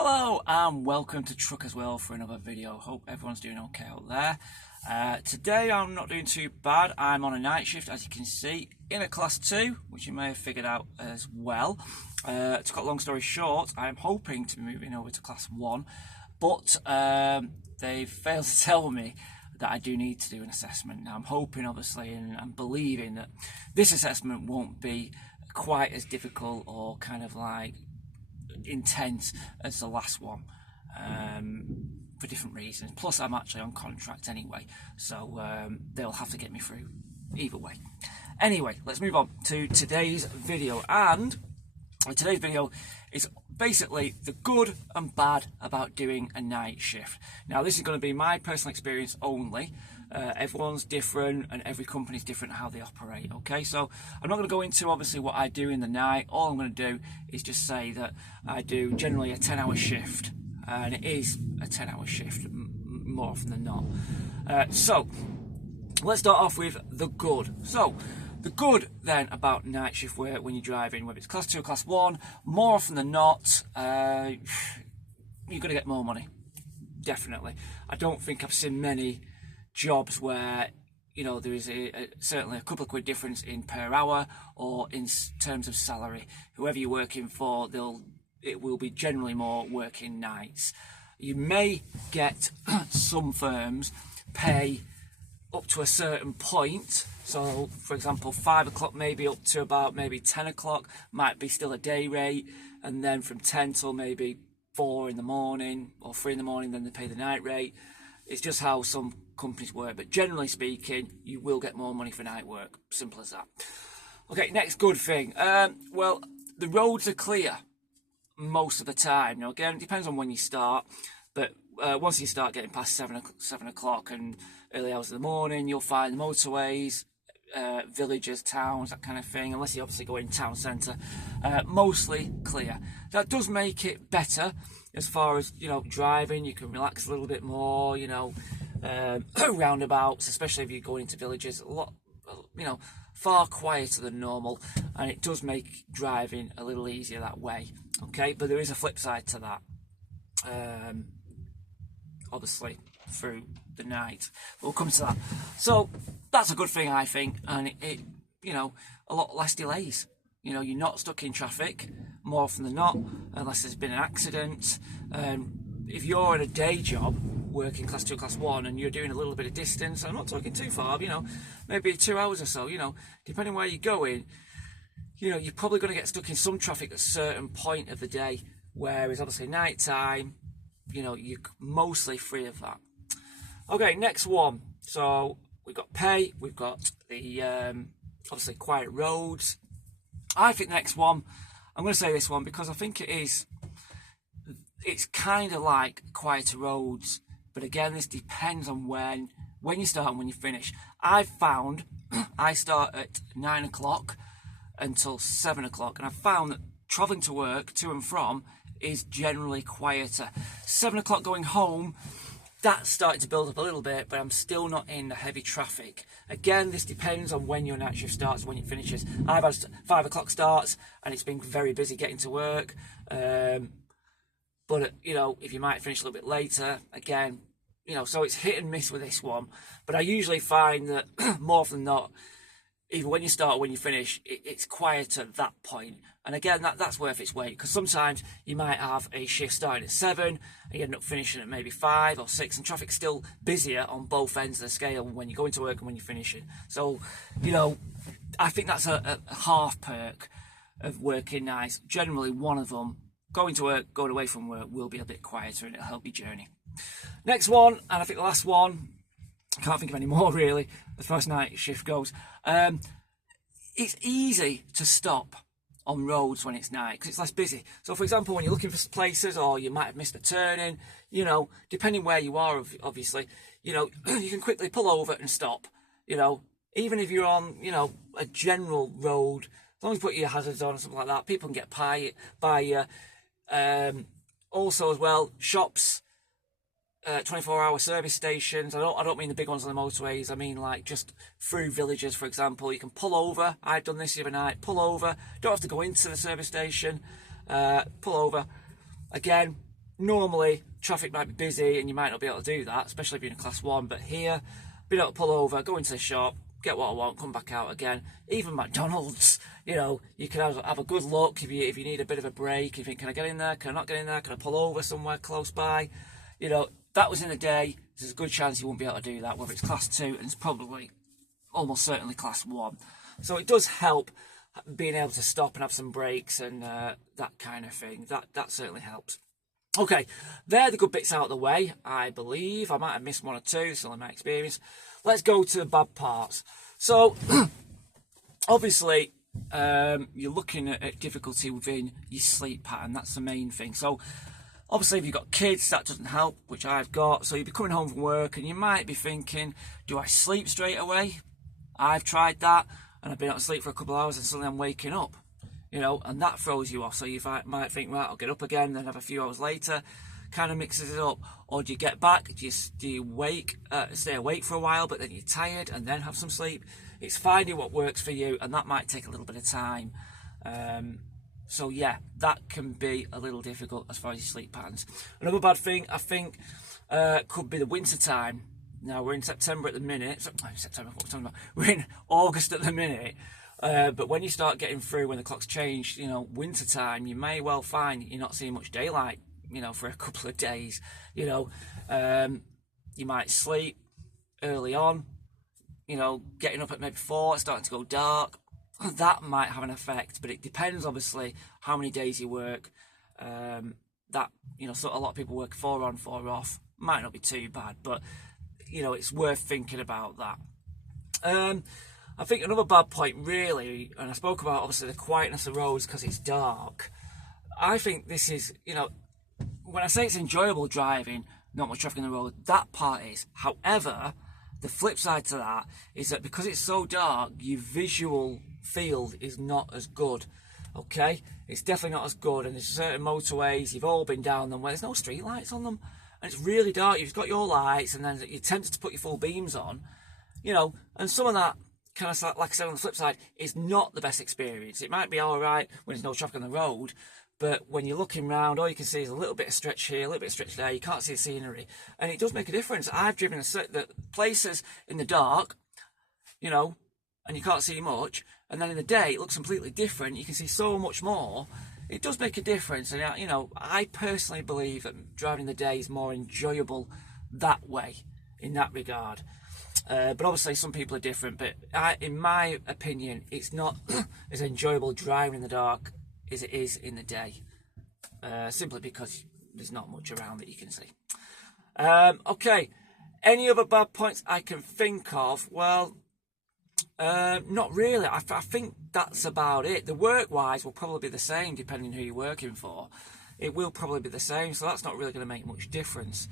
Hello and welcome to Truck as Well for another video. Hope everyone's doing okay out there. Today I'm not doing too bad. I'm on a night shift, as you can see, in a class 2, which you may have figured out as well. To cut a long story short, I'm hoping to be moving over to class 1, but they've failed to tell me that I do need to do an assessment. Now I'm hoping, obviously, and I'm believing that this assessment won't be quite as difficult or kind of like intense as the last one, for different reasons. Plus I'm actually on contract anyway, so they'll have to get me through either way. Anyway, let's move on to today's video, and today's video is basically the good and bad about doing a night shift. Now this is going to be my personal experience only. Everyone's different and every company's different how they operate, okay? So I'm not going to go into obviously what I do in the night. All I'm going to do is just say that I do generally a 10-hour shift, and it is a 10-hour shift more often than not. So let's start off with the good. So the good then about night shift work when you're driving, whether it's class 2 or class 1, more often than not, you're going to get more money. Definitely. I don't think I've seen many jobs where, you know, there is certainly a couple of quid difference in per hour or in terms of salary. Whoever you're working for, it will be generally more working nights. You may get some firms pay up to a certain point. So for example, 5 o'clock maybe up to about maybe 10 o'clock might be still a day rate, and then from 10 till maybe 4 in the morning or 3 in the morning, then they pay the night rate. It's just how some companies work, but generally speaking, you will get more money for night work. Simple as that. Okay, next good thing. Well, the roads are clear most of the time. Now, again, it depends on when you start, but once you start getting past 7 o'clock and early hours of the morning, you'll find the motorways, villages, towns, that kind of thing, unless you obviously go in town centre, mostly clear. That does make it better as far as, you know, driving. You can relax a little bit more, you know, roundabouts, especially if you're going into villages, a lot, you know, far quieter than normal, and it does make driving a little easier that way. Okay, but there is a flip side to that, obviously through the night. We'll come to that. So that's a good thing, I think, and it you know, a lot less delays. You know, you're not stuck in traffic more often than not, unless there's been an accident. If you're in a day job working class 2, class 1, and you're doing a little bit of distance, I'm not talking too far, you know, maybe 2 hours or so, you know, depending where you're going, you know, you're probably going to get stuck in some traffic at a certain point of the day, whereas obviously night time, you know, you're mostly free of that. Okay, next one. So we've got pay, we've got the obviously quiet roads. I think the next one, I'm going to say this one because I think it's kind of like quieter roads, but again, this depends on when you start and when you finish. I've found I start at 9 o'clock until 7 o'clock, and I've found that travelling to work, to and from, is generally quieter. 7 o'clock going home, that's starting to build up a little bit, but I'm still not in the heavy traffic. Again, this depends on when your night shift starts, when it finishes. I've had 5 o'clock starts, and it's been very busy getting to work. But, you know, if you might finish a little bit later, again, you know, so it's hit and miss with this one. But I usually find that more often than not, either when you start or when you finish, it's quieter at that point. And again, that's worth its weight, because sometimes you might have a shift starting at 7, and you end up finishing at maybe 5 or 6, and traffic's still busier on both ends of the scale when you're going to work and when you're finishing. So, you know, I think that's a half perk of working nights. Generally, one of them, going to work, going away from work, will be a bit quieter, and it'll help your journey. Next one, and I think the last one, I can't think of any more really, as far as night shift goes. It's easy to stop on roads when it's night because it's less busy. So for example, when you're looking for places, or you might have missed a turning, you know, depending where you are, obviously, you know, you can quickly pull over and stop. You know, even if you're on, you know, a general road, as long as you put your hazards on or something like that, people can get by you. Also as well, shops, 24-hour service stations. I don't mean the big ones on the motorways. I mean like just through villages, for example. You can pull over. I've done this the other night. Pull over. Don't have to go into the service station. Pull over. Again, normally traffic might be busy and you might not be able to do that, especially being a class 1, but here, being able to pull over, go into the shop, get what I want, come back out again. Even McDonald's, you know, you can have a good look if you need a bit of a break. You think, can I get in there? Can I not get in there? Can I pull over somewhere close by? You know, that was in the day. There's a good chance you won't be able to do that, whether it's class 2 and it's probably almost certainly class 1. So it does help being able to stop and have some breaks and that kind of thing. That certainly helps. Okay, they're the good bits out of the way, I believe. I might have missed one or two, it's only my experience. Let's go to the bad parts. So, obviously, you're looking at difficulty within your sleep pattern. That's the main thing. So, obviously, if you've got kids, that doesn't help, which I've got. So, you'll be coming home from work and you might be thinking, do I sleep straight away? I've tried that and I've been out of sleep for a couple of hours and suddenly I'm waking up. You know, and that throws you off. So you might think, right, I'll get up again, then have a few hours later. Kind of mixes it up. Or do you get back? Do you stay awake for a while, but then you're tired and then have some sleep? It's finding what works for you, and that might take a little bit of time. So yeah, that can be a little difficult as far as your sleep patterns. Another bad thing, I think, could be the winter time. Now we're in September at the minute. September, what am I talking about? We're in August at the minute. But when you start getting through, when the clocks change, you know, winter time, you may well find you're not seeing much daylight, you know, for a couple of days. You know, you might sleep early on, you know, getting up at maybe 4, it's starting to go dark. That might have an effect, but it depends, obviously, how many days you work. That, you know, so a lot of people work 4 on, 4 off. Might not be too bad, but, you know, it's worth thinking about that. I think another bad point, really, and I spoke about, obviously, the quietness of roads because it's dark. I think this is, you know, when I say it's enjoyable driving, not much traffic on the road, that part is. However, the flip side to that is that because it's so dark, your visual field is not as good, okay? It's definitely not as good, and there's certain motorways, you've all been down them, where there's no street lights on them, and it's really dark. You've got your lights, and then you're tempted to put your full beams on, you know, and some of that, kind of like I said on the flip side, is not the best experience. It might be all right when there's no traffic on the road, but when you're looking round, all you can see is a little bit of stretch here, a little bit of stretch there. You can't see the scenery, and it does make a difference. I've driven the places in the dark, you know, and you can't see much, and then in the day it looks completely different. You can see so much more. It does make a difference, and you know, I personally believe that driving in the day is more enjoyable that way, in that regard. But obviously some people are different, but in my opinion, it's not as enjoyable driving in the dark as it is in the day, simply because there's not much around that you can see. Okay, any other bad points I can think of? Well, not really. I think that's about it. The work-wise will probably be the same depending who you're working for. It will probably be the same, so that's not really going to make much difference.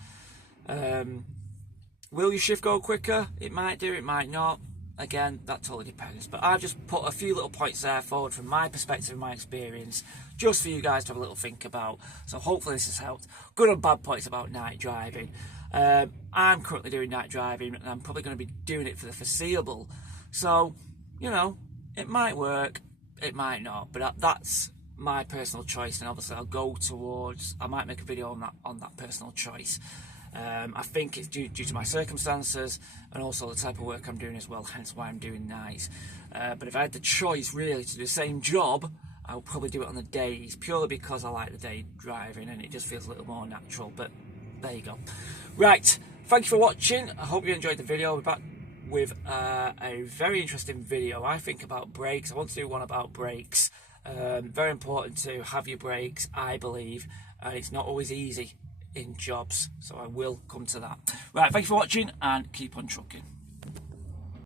Will your shift go quicker? It might do, it might not. Again, that totally depends. But I've just put a few little points there forward from my perspective and my experience, just for you guys to have a little think about. So hopefully this has helped. Good and bad points about night driving. I'm currently doing night driving, and I'm probably going to be doing it for the foreseeable. So, you know, it might work, it might not. But that's my personal choice, and obviously I'll go towards, I might make a video on that personal choice. I think it's due to my circumstances and also the type of work I'm doing as well, hence why I'm doing nights. But if I had the choice really to do the same job, I would probably do it on the days, purely because I like the day driving and it just feels a little more natural. But there you go. Right, thank you for watching. I hope you enjoyed the video. I'll be back with a very interesting video, I think, about brakes. I want to do one about brakes. Very important to have your brakes, I believe, and it's not always easy in jobs, so I will come to that. Right, thank you for watching and keep on trucking.